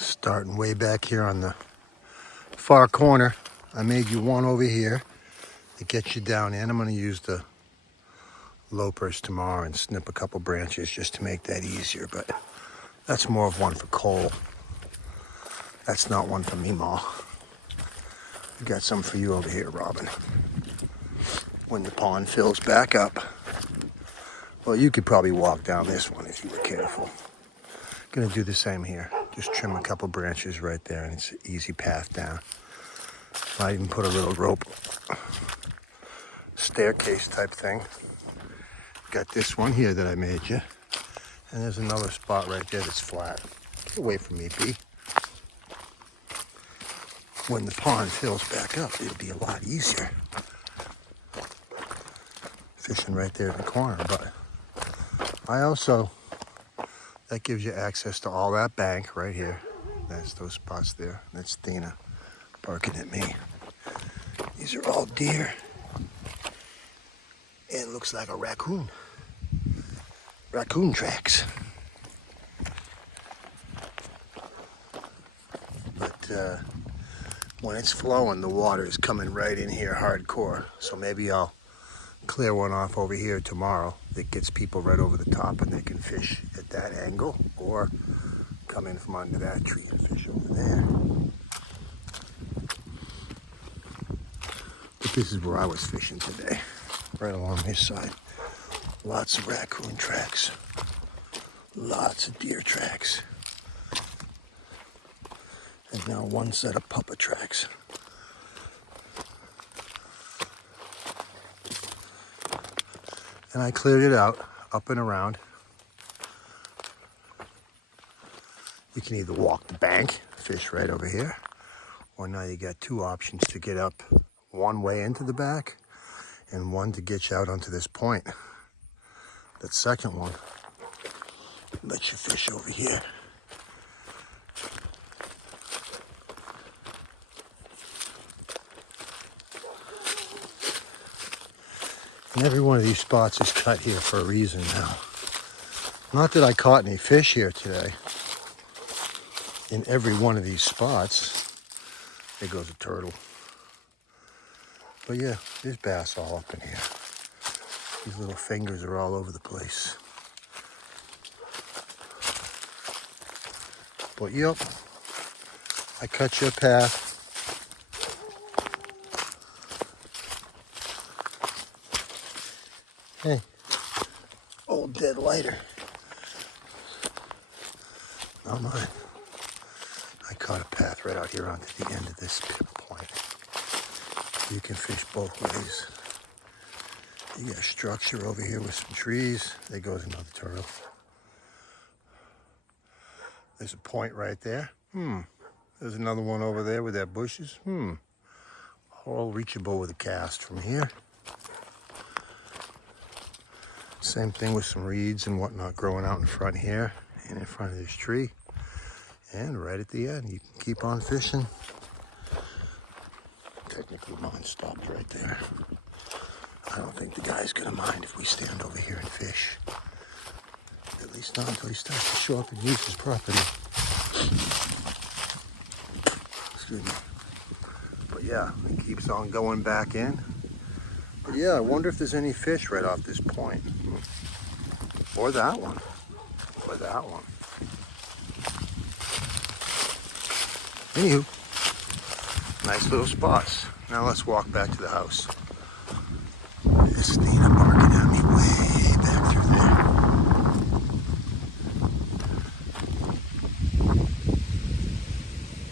Starting way back here on the far corner. I made you one over here to get you down in. I'm going to use the lopers tomorrow and snip a couple branches just to make that easier, but that's more of one for Cole. That's not one for me, Ma. We got some for you over here, Robin. When the pond fills back up. Well, you could probably walk down this one if you were careful. Gonna do the same here. Just trim a couple branches right there and it's an easy path down. I even put a little rope staircase type thing. Got this one here that I made you. And there's another spot right there that's flat. Get away from me, B. When the pond fills back up, it'll be a lot easier. Fishing right there in the corner, but I also, that gives you access to all that bank right here. That's those spots there. That's Thena barking at me. These are all deer. It looks like a raccoon. Raccoon tracks. But when it's flowing, the water is coming right in here hardcore. So maybe I'll clear one off over here tomorrow that gets people right over the top and they can fish at that angle, or come in from under that tree and fish over there. But this is where I was fishing today, right along this side. Lots of raccoon tracks, lots of deer tracks, and now one set of puppa tracks. And I cleared it out, up and around. You can either walk the bank, fish right over here, or now you got two options to get up one way into the back and one to get you out onto this point. That second one lets you fish over here. And every one of these spots is cut here for a reason now. Not that I caught any fish here today. In every one of these spots, there goes a turtle. But yeah, there's bass all up in here. These little fingers are all over the place. But yep, I cut you a path. Hey, old dead lighter. Not mine. I caught a path right out here onto the end of this point. You can fish both ways. You got a structure over here with some trees. There goes another turtle. There's a point right there. There's another one over there with that bushes. All reachable with a cast from here. Same thing with some reeds and whatnot growing out in front here and in front of this tree. And right at the end, you can keep on fishing. Technically mine stopped right there. I don't think the guy's gonna mind if we stand over here and fish. At least not until he starts to show up and use his property. Excuse me. But yeah, it keeps on going back in. But yeah, I wonder if there's any fish right off this point. Or that one. Or that one. Anywho, nice little spots. Now let's walk back to the house. This Thena barking at me way